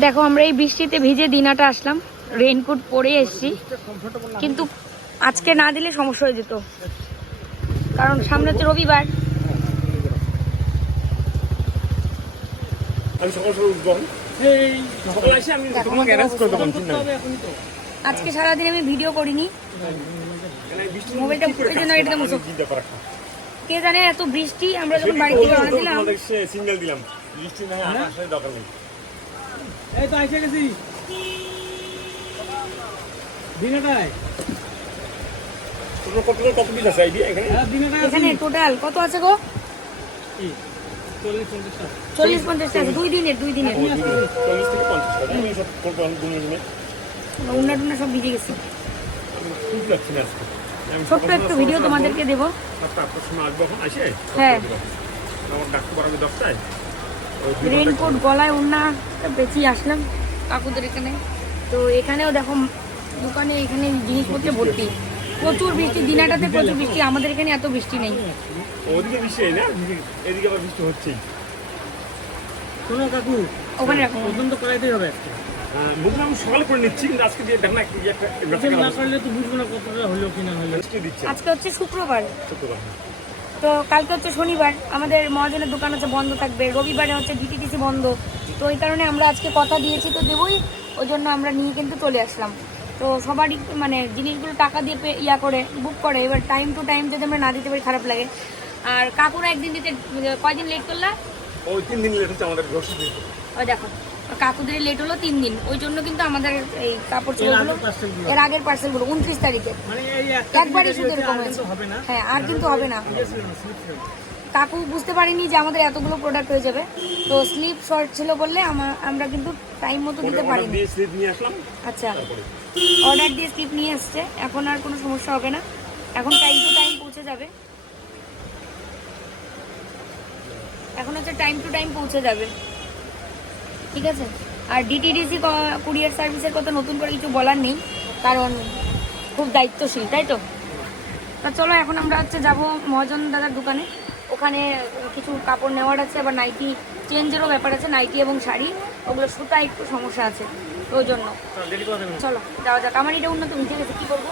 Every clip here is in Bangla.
দেখো আমরা এই বৃষ্টিতে ভিজে দিনাটা আসলাম। রেইনকোট পরে এসেছি। কিন্তু আজকে না দিলে সমস্যা হয়ে যেত। কারণ সামনে হচ্ছে রবিবার। আজকে সারাদিন আমি ভিডিও করিনি। মোবাইলটা কি ওই জন্য মুছো। জানে এত বৃষ্টি আমরা যখন বাড়ি থেকে রওনা দিলাম। সিগন্যাল দিলাম। বৃষ্টি না দরকার নেই। এই তো এসে গেছি। দিনেটায় কত আছে আইডিয়া এখানে? হ্যাঁ এখানে টোটাল কত আছে গো? চল্লিশ পঞ্চাশ পঞ্চাশটা আছে। দুই দিনের দুই দিনের। চল্লিশ থেকে পঞ্চাশ সব করব আমি গুনে গুনে। উন্না টুন্না সব ভিজে গেছে। ছোট্ট একটু ভিডিও তোমাদেরকে দেবো। হ্যাঁ। রেইনকোট গলায় উন্না। বেঁচিয়ে আসলাম কাকুদের এখানে। তো এখানেও দেখো দোকানে এখানে জিনিসপত্র ভর্তি। প্রচুর বৃষ্টি দিনাটাতে প্রচুর বৃষ্টি আমাদের এখানে এত বৃষ্টি নেই। ওদিকে বৃষ্টি নেই না? এদিকে- আবার বৃষ্টি হচ্ছেই। শোনো কাকু ওখানে রাখো। প্রথম তো করাইতেই হবে হ্যাঁ, সকালে করে নিচ্ছি কিন্তু আজকে যে দেখ না কি একটা না করলে তো বুঝব না কতটা হলো কি না হলো। আজকে হচ্ছে শুক্রবার। শুক্রবার তো কালকে হচ্ছে শনিবার আমাদের মহাজনের দোকান হচ্ছে বন্ধ থাকবে রবিবারে হচ্ছে ডিটিটিসি বন্ধ। তো ওই কারণে আমরা আজকে কথা দিয়েছি তো দেবই ওই জন্য আমরা নিয়ে কিন্তু চলে আসলাম। তো সবারই মানে জিনিসগুলো টাকা দিয়ে ইয়া করে বুক করে এবার টাইম টু টাইম যদি আমরা না দিতে পারি খারাপ লাগে। আর কাকুরা একদিন দিতে কয়দিন লেট করলা? ওই তিন দিন লেট হচ্ছে আমাদের ওই দেখো। কাকুদের লেট হলো তিন দিন। ওই জন্য কিন্তু আমাদের এই কাপড় চোপড়গুলো। এর আগের পার্সেলগুলো উনত্রিশ তারিখে। মানে একবারই শুধু এরকম হয়েছে হ্যাঁ আর কিন্তু হবে না। কাকু বুঝতে পারিনি যে আমাদের এতগুলো প্রোডাক্ট হয়ে যাবে। তো স্লিপ শর্ট ছিল বললে আমা- আমরা কিন্তু টাইম মতো দিতে পারিনি। আচ্ছা। অর্ডার দিয়ে স্লিপ নিয়ে আসছে। এখন আর কোনো সমস্যা হবে না। এখন টাইম টু টাইম পৌঁছে যাবে। এখন হচ্ছে টাইম টু টাইম পৌঁছে যাবে। ঠিক আছে? আর ডিটিডিসি কুরিয়ার সার্ভিসের কথা নতুন করে কিছু বলার নেই কারণ খুব দায়িত্বশীল তাই তো? তা চলো এখন আমরা হচ্ছে যাব মহাজন দাদার দোকানে। ওখানে কিছু কাপড় নেওয়ার আছে আবার নাইটি চেঞ্জেরও ব্যাপার আছে নাইটি এবং শাড়ি। ওগুলো সুতা একটু সমস্যা আছে ওই জন্য। চল, যাওয়া যাক। আমার এটা উন্নত মিশে গেছে কি করব।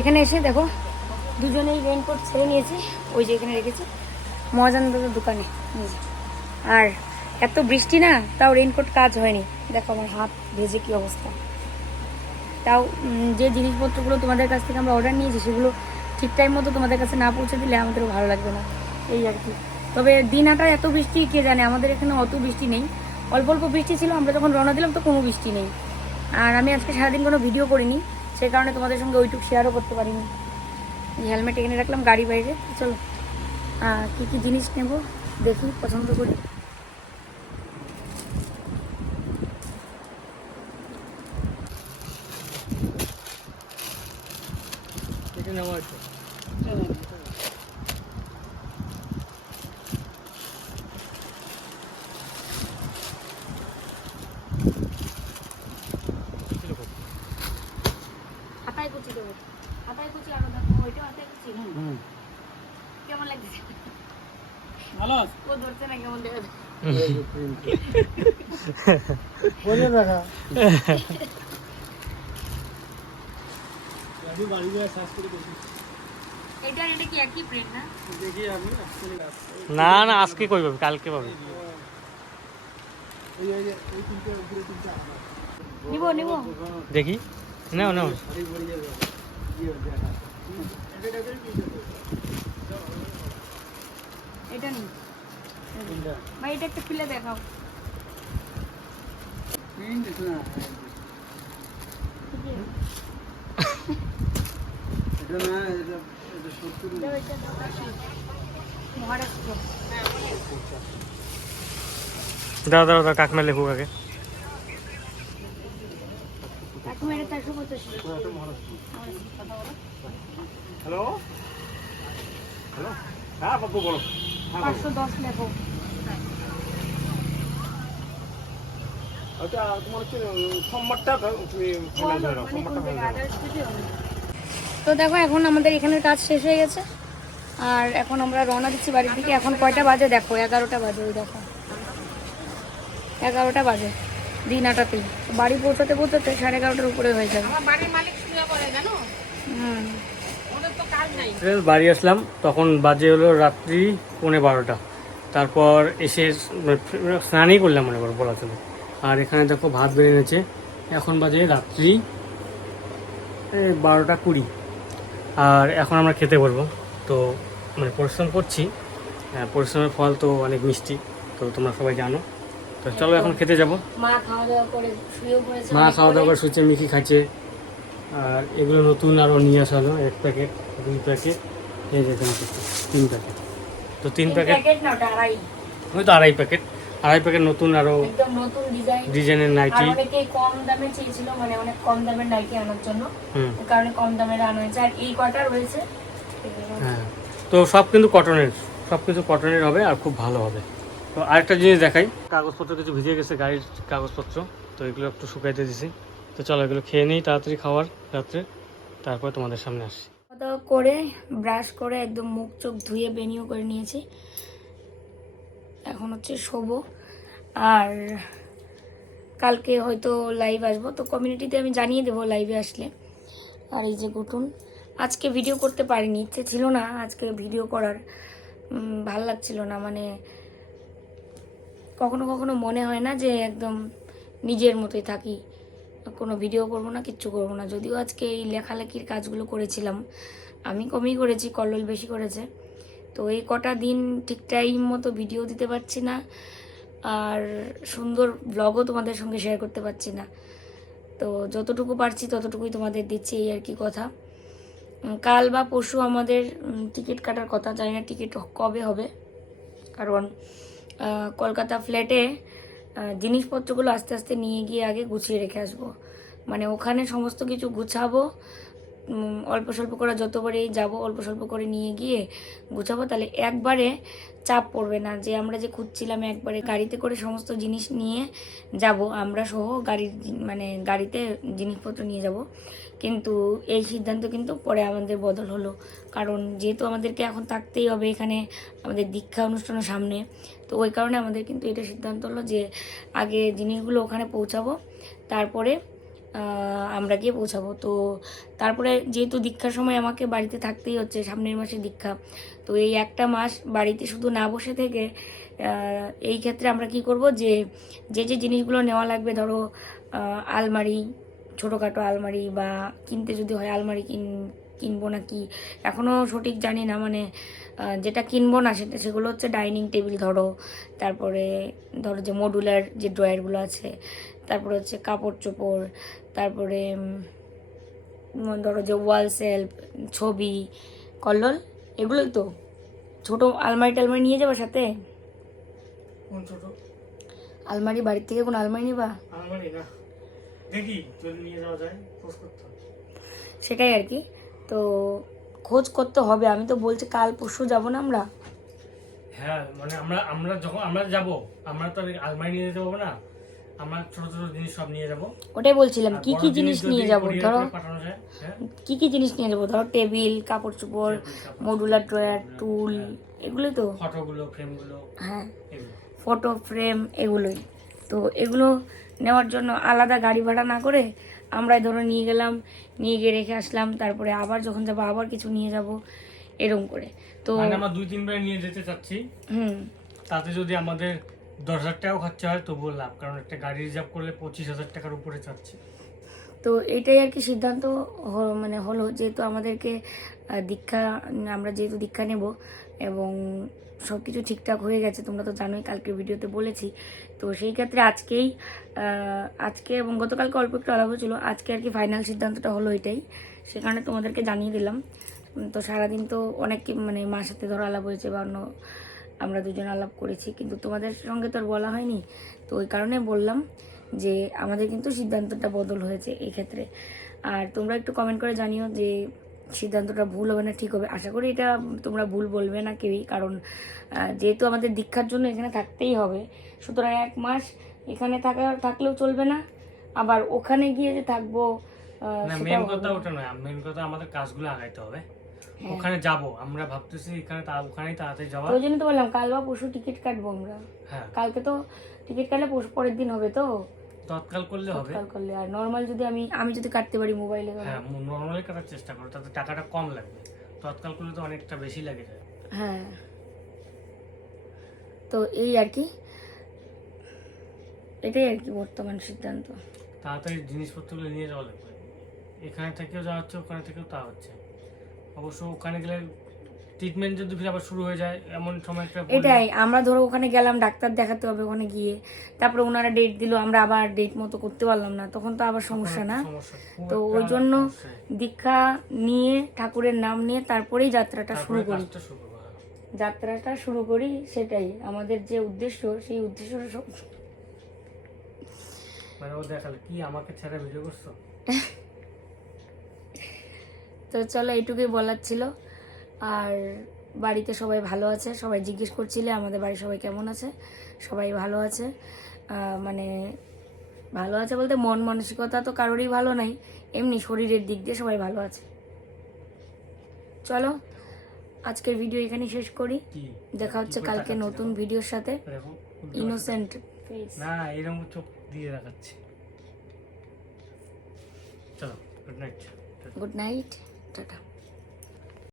এখানে এসে দেখো, দুজনেই রেনকোট ছেড়ে নিয়েছি, ওই যে এখানে রেখেছি মহাজন দাদার দোকানে আর এত বৃষ্টি না, তাও রেনকোট কাজ হয়নি। দেখো আমার হাত ভেজে কি অবস্থা। তাও যে জিনিসপত্রগুলো তোমাদের কাছ থেকে আমরা অর্ডার নিয়েছি, সেগুলো ঠিক টাইম মতো তোমাদের কাছে না পৌঁছে দিলে আমাদেরও ভালো লাগবে না। এই আর কি। তবে দিন দিনাটা এত বৃষ্টি, কে জানে? আমাদের এখানে অত বৃষ্টি নেই। অল্প অল্প বৃষ্টি ছিল, আমরা যখন রওনা দিলাম, তো কোনো বৃষ্টি নেই। আর আমি আজকে সারাদিন কোনো ভিডিও করিনি। সেই কারণে তোমাদের সঙ্গে ওইটুক শেয়ারও করতে পারিনি। এই হেলমেট এখানে রাখলাম গাড়ি বাইরে। চলো। কি কি জিনিস নেব? দেখি পছন্দ করি। নেওয়া আছে। ভালো ও ধরছে না কেমন দেখা। যায় আমি বাড়ি গিয়ে search করে দেখি। এটা এটা কি একই প্রিন্ট না? দেখি আমি না। না আজকে কই পাবি? কালকে পাবি। নিবো নিবো। দেখি। নাও নাও। এটা। নেই ভাই এটা একটা খুলে দেখাও। দাও, এটা দাও, কাশি। দাও কাকমা লেখুক আগে। এটা হ্যালো? হ্যালো? হ্যাঁ বাবু হ্যাঁ বলো। পাঁচশো দশ লেখো ওটা তোমার হচ্ছে সোমবারটা তুমি ফাইনাল ধরে নাও সোমবারটা ফাইনাল তো দেখো এখন আমাদের এখানের কাজ শেষ হয়ে গেছে। আর এখন আমরা রওনা দিচ্ছি বাড়ির দিকে। এখন কয়টা বাজে দেখো? এগারোটা বাজে ওই দেখো। এগারোটা বাজে দিন আটাতেই তো বাড়ি পৌঁছাতে পৌঁছাতে সাড়ে এগারোটার উপরে হয়ে যাবে। হুম। বাড়ি আসলাম। তখন বাজে হলো রাত্রি পৌনে বারোটা। তারপর এসে স্নানই করলাম মনে করো বলা চলে। আর এখানে দেখো ভাত বেড়ে এনেছে এখন বাজে রাত্রি বারোটা কুড়ি। আর এখন আমরা খেতে বলব। তো মানে পরিশ্রম করছি। হ্যাঁ, পরিশ্রমের ফল তো অনেক মিষ্টি। তো তোমরা সবাই জানো। তো চলো এখন খেতে যাব। মা খাওয়া দাওয়া করে পড়েছে মা খাওয়া দাওয়া করে। সুচে মিকি খাচ্ছে। আর এগুলো নতুন আরও নিয়ে আসা হলো এক প্যাকেট দুই প্যাকেট এই যে তিন প্যাকেট। তো তিন প্যাকেট ওই তো আড়াই প্যাকেট। আড়াই প্যাকেট নতুন আরও ডিজাইনের নাইটি কম দামে চেয়েছিল মানে অনেক কম দামের নাইটি আনার জন্য। কারণে কম দামের আনা হয়েছে। আর এই কটা রয়েছে হ্যাঁ। তো সব কিন্তু কটনের সব কিছু কটনের হবে আর খুব ভালো হবে। তো আরেকটা জিনিস দেখাই। কাগজপত্র কিছু ভিজে গেছে গাড়ির কাগজপত্র। তো এগুলো একটু শুকাইতে দিছি। তো চলো এগুলো খেয়ে নিই তাড়াতাড়ি খাওয়ার রাত্রে। তারপর তোমাদের সামনে আসি খাওয়া দাওয়া করে ব্রাশ করে, একদম মুখ চোখ ধুয়ে বেনিও করে নিয়েছি। এখন হচ্ছে শোবো। আর কালকে হয়তো লাইভ আসব। তো কমিউনিটিতে আমি জানিয়ে দেবো লাইভে আসলে। আর এই যে গুটুন, আজকে ভিডিও করতে পারিনি, ইচ্ছে ছিল না আজকে ভিডিও করার। ভালো লাগছিল না মানে কখনো কখনো মনে হয় না যে একদম নিজের মতোই থাকি। কোনো ভিডিও করব না, কিচ্ছু করব না। যদিও আজকে এই লেখালেখির কাজগুলো করেছিলাম, আমি কমই করেছি, কল্লোল বেশি করেছে। তো এই কটা দিন ঠিক টাইম মতো ভিডিও দিতে পারছি না, আর সুন্দর ব্লগও তোমাদের সঙ্গে শেয়ার করতে পারছি না। তো যতটুকু পারছি ততটুকুই তোমাদের দিচ্ছি, এই আর কি কথা। কাল বা পরশু আমাদের টিকিট কাটার কথা, জানি না টিকিট কবে হবে। কারণ কলকাতা ফ্ল্যাটে জিনিসপত্রগুলো আস্তে আস্তে নিয়ে গিয়ে আগে গুছিয়ে রেখে আসব। মানে ওখানে সমস্ত কিছু গুছাবো অল্প স্বল্প করে যতবারেই যাব, অল্প স্বল্প করে নিয়ে গিয়ে গুছাবো। তাহলে একবারে চাপ পড়বে না যে আমরা যে খুঁজছিলাম একবারে গাড়িতে করে সমস্ত জিনিস নিয়ে যাব, আমরা সহ গাড়ির মানে গাড়িতে জিনিসপত্র নিয়ে যাব। কিন্তু এই সিদ্ধান্ত কিন্তু পরে আমাদের বদল হলো। কারণ যেহেতু আমাদেরকে এখন থাকতেই হবে এখানে, আমাদের দীক্ষা অনুষ্ঠানের সামনে তো ওই কারণে আমাদের কিন্তু এটা সিদ্ধান্ত হলো যে আগে জিনিসগুলো ওখানে পৌঁছাবো, তারপরে আমরা গিয়ে পৌঁছাবো। তো তারপরে যেহেতু দীক্ষার সময় আমাকে বাড়িতে থাকতেই হচ্ছে, সামনের মাসে দীক্ষা, তো এই একটা মাস বাড়িতে শুধু না বসে থেকে এই ক্ষেত্রে আমরা কি করব যে যে যে জিনিসগুলো নেওয়া লাগবে, ধরো আলমারি, ছোটোখাটো আলমারি বা কিনতে যদি হয় আলমারি কিন, কিনবো না কি এখনও সঠিক জানি না মানে যেটা কিনবো না সেটা সেগুলো হচ্ছে ডাইনিং টেবিল ধরো তারপরে ধরো যে মডুলার যে ড্রয়ারগুলো আছে তারপরে হচ্ছে কাপড় চোপড় তারপরে ধরো যে ওয়াল সেলফ ছবি কল্লোল এগুলোই তো। ছোট আলমারি টালমারি নিয়ে যাব সাথে? আলমারি বাড়ির থেকে কোনো আলমারি নিবা? আলমারি না। দেখি যদি নিয়ে যাওয়া যায় খোঁজ করতে হবে। সেটাই আর কি। তো খোঁজ করতে হবে। আমি তো বলছি কাল পরশু যাব না আমরা? হ্যাঁ মানে আমরা আমরা যখন আমরা যাব আমরা তো আলমারি নিয়ে যেতে পারব না। আমরা ছোট ছোট জিনিস সব নিয়ে যাব। ওটাই বলছিলাম আর কি কি জিনিস নিয়ে যাব? ধরো হ্যাঁ। কি কি জিনিস নিয়ে যাব? ধরো টেবিল কাপড় চোপড় মডুলার ড্রয়ার টুল এগুলোই তো? ফটোগুলো ফ্রেমগুলো হ্যাঁ। ফটো ফ্রেম এগুলোই। তো এগুলো নেওয়ার জন্য আলাদা গাড়ি ভাড়া না করে আমরাই ধরো নিয়ে গেলাম নিয়ে গিয়ে রেখে আসলাম তারপরে আবার যখন যাব আবার কিছু নিয়ে যাব এরকম করে। তো মানে আমরা দুই তিনবার নিয়ে যেতে চাচ্ছি। হুম। তাতে যদি আমাদের দশ হাজার টাকাও খরচা হয় তবুও লাভ কারণ একটা গাড়ি রিজার্ভ করলে পঁচিশ হাজার টাকার উপরে চাচ্ছি। তো এটাই আর কি সিদ্ধান্ত মানে হলো যেহেতু আমাদেরকে দীক্ষা আমরা যেহেতু দীক্ষা নেব এবং সব কিছু ঠিকঠাক হয়ে গেছে, তোমরা তো জানোই কালকে ভিডিওতে বলেছি। তো সেই ক্ষেত্রে আজকেই আজকে এবং গতকালকে অল্প একটু আলাপ হয়েছিল আজকে আর কি ফাইনাল সিদ্ধান্তটা হলো এটাই। সে কারণে তোমাদেরকে জানিয়ে দিলাম। তো সারাদিন তো অনেক মানে মার সাথে ধরো আলাপ হয়েছে বা অন্য আমরা দুজন আলাপ করেছি, কিন্তু তোমাদের সঙ্গে তো আর বলা হয়নি। তো ওই কারণে বললাম যে আমাদের কিন্তু সিদ্ধান্তটা বদল হয়েছে এই ক্ষেত্রে। আর তোমরা একটু কমেন্ট করে জানিও যে সিদ্ধান্তটা ভুল হবে না ঠিক হবে। আশা করি এটা তোমরা ভুল বলবে না কেউই কারণ যেহেতু আমাদের দীক্ষার জন্য এখানে থাকতেই হবে। সুতরাং এক মাস এখানে থাকা থাকলেও চলবে না। আবার ওখানে গিয়ে যে থাকব মেন কথা ওটা নয়। মেন কথা আমাদের কাজগুলো আগাইতে হবে। হ্যাঁ। ওখানে যাব। আমরা ভাবতেছি এখানে তা- ওখানেই তাড়াতাড়ি যাওয়া। ওই জন্য তো বললাম কাল বা পরশু টিকিট কাটবো আমরা। হ্যাঁ। কালকে তো টিকিট কাটলে পরশু পরের দিন হবে তো? তৎকাল করলে হবে। কাল করলে আর নর্মাল যদি আমি আমি যদি কাটতে পারি মোবাইলে হ্যাঁ নর্মালি কাটার চেষ্টা করো তাতে টাকাটা কম লাগবে। তৎকাল করলে তো অনেকটা বেশি লাগে। যায় হ্যাঁ। তো এই আর কি। এটাই আর কি বর্তমান সিদ্ধান্ত। তাড়াতাড়ি জিনিসপত্রগুলো নিয়ে যাওয়া লাগবে। এখানে থেকেও যাওয়া হচ্ছে ওখানে থেকেও তা হচ্ছে। অবশ্য ওখানে গেলে ট্রিটমেন্ট যদি ফির আবার শুরু হয়ে যায় এমন সময় একটা এটাই আমরা ধরো ওখানে গেলাম ডাক্তার দেখাতে হবে ওখানে গিয়ে। তারপরে ওনারা ডেট দিল আমরা আবার ডেট মতো করতে পারলাম না তখন তো আবার সমস্যা না? তো ওই জন্য দীক্ষা নিয়ে ঠাকুরের নাম নিয়ে তারপরেই যাত্রাটা শুরু করি। যাত্রাটা শুরু করি সেটাই আমাদের যে উদ্দেশ্য সেই উদ্দেশ্য মানে ও দেখালে কি আমাকে ছেড়ে ভিডিও করছ? তো চলো এইটুকুই বলার ছিল। আর বাড়িতে সবাই ভালো আছে। সবাই জিজ্ঞেস করছিলে আমাদের বাড়ির সবাই কেমন আছে? সবাই ভালো আছে। মানে ভালো আছে বলতে মন মানসিকতা তো কারোরই ভালো নাই। এমনি শরীরের দিক দিয়ে সবাই ভালো আছে। চলো আজকের ভিডিও এখানেই শেষ করি। দেখা হচ্ছে কালকে নতুন ভিডিওর সাথে। ইনোসেন্ট না এরকম চোখ দিয়ে চলো good night good night tata.